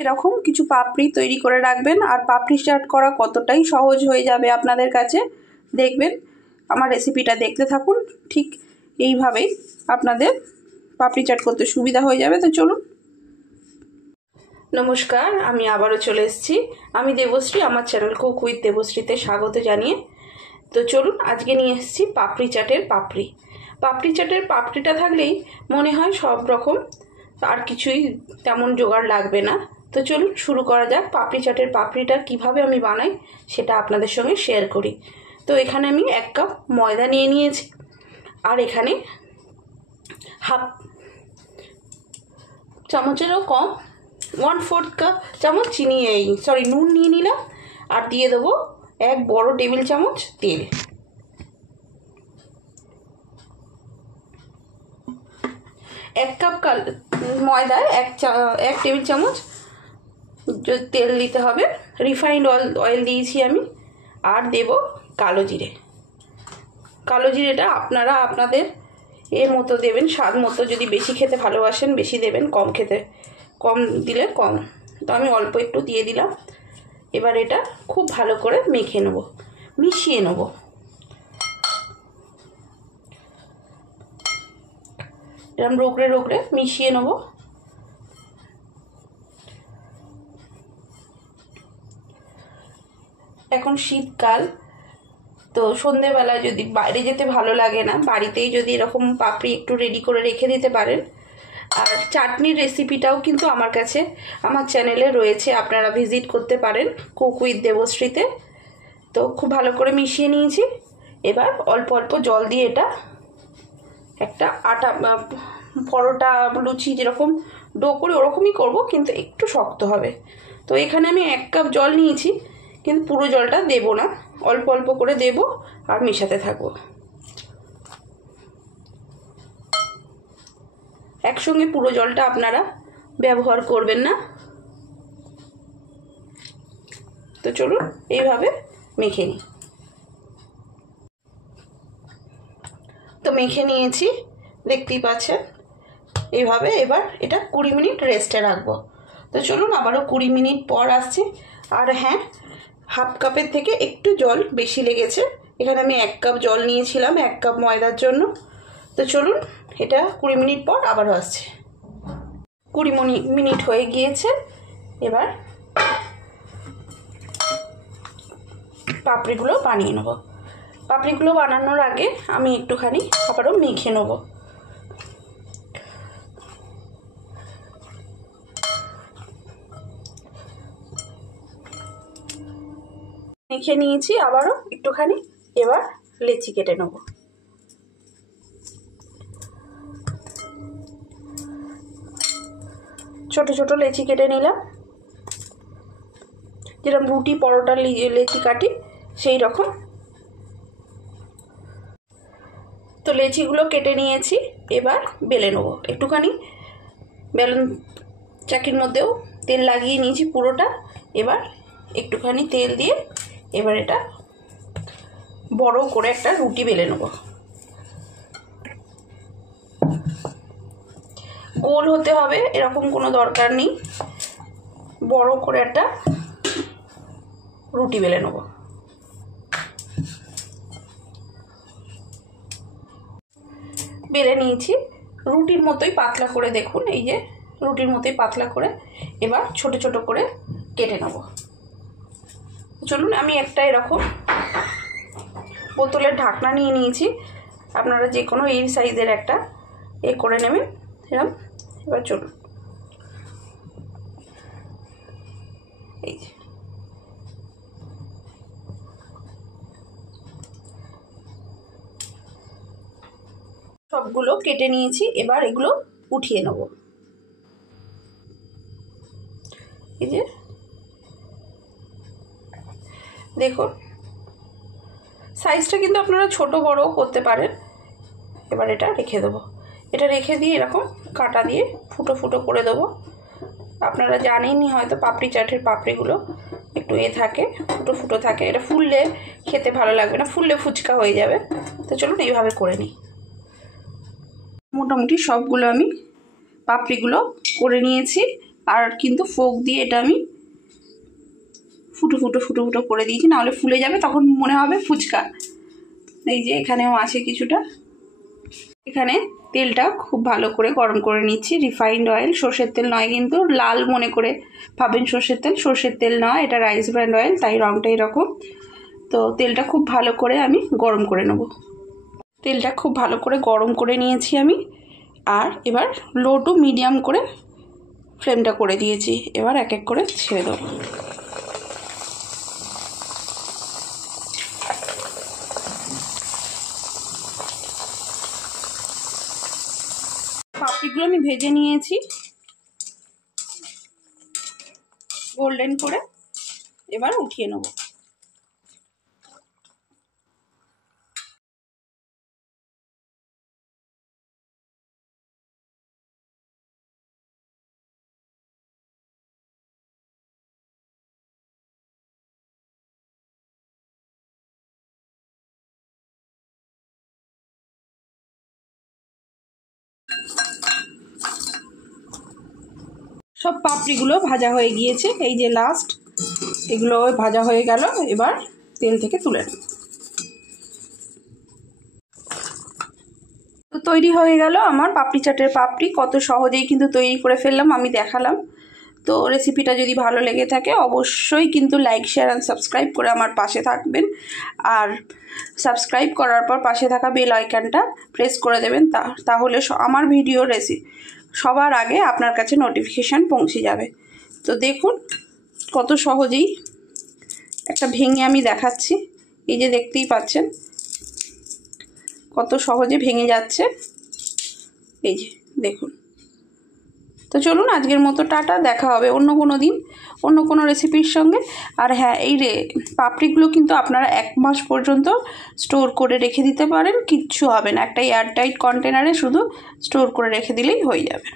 এরকম কিছু পাপড়ি তৈরি করে রাখবেন, আর পাপড়ি চাট করা কতটাই সহজ হয়ে যাবে আপনাদের কাছে। দেখবেন, আমার রেসিপিটা দেখতে থাকুন, ঠিক এইভাবেই আপনাদের পাপড়ি চাট করতে সুবিধা হয়ে যাবে। তো চলুন। নমস্কার, আমি আবারও চলে এসেছি। আমি দেবশ্রী, আমার চ্যানেল কুক উইথ দেবশ্রীতে স্বাগত জানিয়ে। তো চলুন, আজকে নিয়ে এসেছি পাপড়ি চাটের পাপড়ি। পাপড়ি চাটের পাপড়িটা থাকলেই মনে হয় সব রকম, আর কিছুই তেমন জোগাড় লাগবে না। তো চলুন শুরু করা যাক। পাপড়ি চাটের পাপড়িটা কিভাবে আমি বানাই সেটা আপনাদের সঙ্গে শেয়ার করি। তো এখানে আমি 1 কাপ ময়দা নিয়ে নিয়েছি, আর এখানে হাফ চামচেরও কম 1/4 কাপ চামচ চিনি নুন নিয়ে নিলাম, আর দিয়ে দেবো 1 বড় টেবিল চামচ তেল। এক কাপ ময়দায় 1 টেবিল চামচ তেল দিতে হবে। রিফাইন্ড অয়েল দিয়েছি আমি, আর দেব কালো জিরে। কালো জিরেটা আপনারা আপনাদের এর মতো দেবেন, স্বাদ মতো। যদি বেশি খেতে ভালোবাসেন বেশি দেবেন, কম দিলে কম। তো আমি অল্প একটু দিয়ে দিলাম। এবার এটা খুব ভালো করে মেখে নেব, মিশিয়ে নেব। এরকম রোগড়ে রোগড়ে মিশিয়ে নেব। এখন শীতকাল, তো সন্ধেবেলায় যদি বাইরে যেতে ভালো লাগে না, বাড়িতেই যদি এরকম পাপড়ি একটু রেডি করে রেখে দিতে পারেন। আর চাটনির রেসিপিটাও কিন্তু আমার কাছে আমার চ্যানেলে রয়েছে, আপনারা ভিজিট করতে পারেন কুক উইথ দেবশ্রীতে। তো খুব ভালো করে মিশিয়ে নিয়েছি। এবার অল্প অল্প জল দিয়ে এটা একটা আটা পরোটা লুচি যেরকম ডো করে ওরকমই করব, কিন্তু একটু শক্ত হবে। তো এখানে আমি 1 কাপ জল নিয়েছি, কিন্তু পুরো জলটা দেব না, অল্প অল্প করে দেব আর মেশাতে থাকবো। একসঙ্গে পুরো জলটা আপনারা ব্যবহার করবেন না। তো চলুন এইভাবে মেখে নিই। তো মেখে নিয়েছি, দেখতেই পাচ্ছেন এইভাবে। এবার এটা 20 মিনিট রেস্টে রাখবো। তো চলুন আবারও 20 মিনিট পর আসছি। আর হ্যাঁ, হাফ কাপের থেকে একটু জল বেশি লেগেছে। এখানে আমি 1 কাপ জল নিয়েছিলাম 1 কাপ ময়দার জন্য। তো চলুন, এটা 20 মিনিট পর আবারও আসছে। 20 মিনিট হয়ে গিয়েছে। এবার পাপড়িগুলো বানিয়ে নেব। পাপড়িগুলো বানানোর আগে আমি একটুখানি আবারও মেখে নেব। মেখে নিয়েছি আবারও একটুখানি। এবার লেচি কেটে নেব। ছোট ছোট লেচি কেটে নিলাম, যেরকম রুটি পরোটা লেচি কাটি সেই রকম। তো লেচিগুলো কেটে নিয়েছি, এবার বেলে নেব। একটুখানি বেলুন চাকির মধ্যেও তেল লাগিয়ে নিয়েছি পুরোটা। এবার একটুখানি তেল দিয়ে এবার এটা বড় করে একটা রুটি বেলে নেব। গোল হতে হবে এরকম কোনো দরকার নেই, বড় করে একটা রুটি বেলে নেব। বেলে নিয়েছি, রুটির মতোই পাতলা করে, দেখুন এই যে রুটির মতোই পাতলা করে। এবার ছোট ছোট করে কেটে নেব। চলুন, আমি একটা এরকম বোতলের ঢাকনা নিয়ে নিয়েছি, আপনারা যে কোনো এই সাইজের একটা করে নেবেন এরকম। এবার চলুন, এই যে সবগুলো কেটে নিয়েছি। এবার এগুলো উঠিয়ে নেব। এই যে দেখুন, সাইজটা কিন্তু আপনারা ছোট বড় করতে পারেন। এবার এটা রেখে দেবো। এটা রেখে দিয়ে এরকম কাঁটা দিয়ে ফুটো ফুটো করে দেবো। আপনারা জানেনই হয়তো পাপড়ি চাটের পাপড়িগুলো একটু থাকে, ফুটো ফুটো থাকে। এটা ফুললে খেতে ভালো লাগবে না, ফুললে ফুচকা হয়ে যাবে। তো চলুন এইভাবে করে নিই। মোটামুটি সবগুলো আমি পাপড়িগুলো করে নিয়েছি, আর কিন্তু ফোক দিয়ে এটা আমি ফুটো ফুটো ফুটো ফুটো করে দিয়েছি, নাহলে ফুলে যাবে, তখন মনে হবে ফুচকা। এই যে এখানেও আছে কিছুটা। এখানে তেলটা খুব ভালো করে গরম করে নিচ্ছি, রিফাইন্ড অয়েল, সর্ষের তেল নয় কিন্তু, লাল মনে করে ভাবেন সর্ষের তেল নয়, এটা রাইস ব্র্যান্ড অয়েল, তাই রঙটা এরকম। তো তেলটা খুব ভালো করে আমি গরম করে নেব। তেলটা খুব ভালো করে গরম করে নিয়েছি আমি, আর এবার লো টু মিডিয়াম করে ফ্লেমটা করে দিয়েছি। এবার এক এক করে ছেড়ে দেবো। পাপড়িগুলো আমি ভেজে নিয়েছি গোল্ডেন করে, এবার উঠিয়ে নেব। সব পাপড়িগুলো ভাজা হয়ে গিয়েছে, এই যে লাস্ট এগুলো ভাজা হয়ে গেল। এবার তেল থেকে তুলে নেব। তো তৈরি হয়ে গেল আমার পাপড়ি চাটের পাপড়ি। কত সহজেই কিন্তু তৈরি করে ফেললাম, আমি দেখালাম। তো রেসিপিটা যদি ভালো লেগে থাকে অবশ্যই কিন্তু লাইক, শেয়ার অ্যান্ড সাবস্ক্রাইব করে আমার পাশে থাকবেন। আর সাবস্ক্রাইব করার পর পাশে থাকা বেল আইকনটা প্রেস করে দেবেন, তাহলে আমার ভিডিও সবার আগে আপনার কাছে নোটিফিকেশান পৌঁছে যাবে। তো দেখুন কত সহজেই একটা ভেঙে আমি দেখাচ্ছি, এই যে দেখতেই পাচ্ছেন কত সহজে ভেঙে যাচ্ছে, এই যে দেখুন। তো চলুন আজকের মতো টাটা, দেখা হবে অন্য কোনো দিন অন্য কোনো রেসিপির সঙ্গে। আর হ্যাঁ, এই পাপড়িগুলো কিন্তু আপনারা 1 মাস পর্যন্ত স্টোর করে রেখে দিতে পারেন, কিচ্ছু হবে না। একটা এয়ারটাইট কন্টেনারে শুধু স্টোর করে রেখে দিলেই হয়ে যাবে।